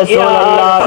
रसूल अल्लाह।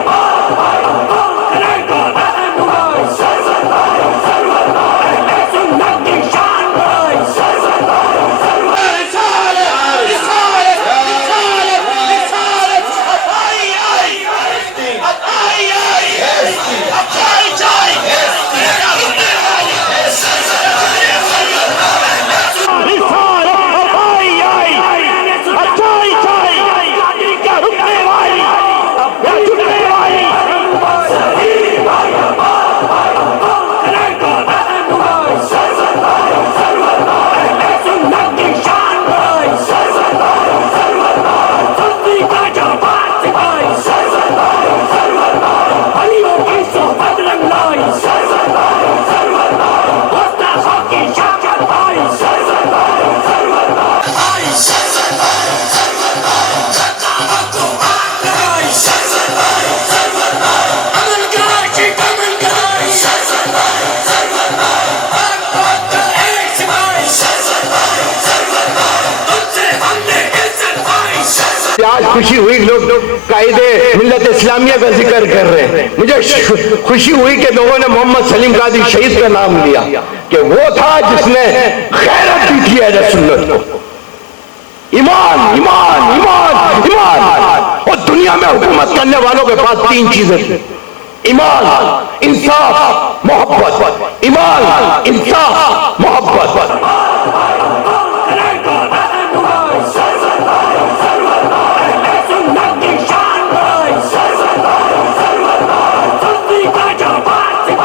आज खुशी हुई लोग कायदे मिल्लत इस्लामिया का जिक्र कर रहे हैं। मुझे खुशी हुई कि लोगों ने मोहम्मद सलीम कादी शहीद का नाम लिया कि वो था जिसने गैरत दी थी अहले सुन्नत को। ईमान ईमान ईमान ईमान। और दुनिया में हुकूमत करने वालों के पास तीन चीजें थी: ईमान, इंसाफ, मोहब्बत।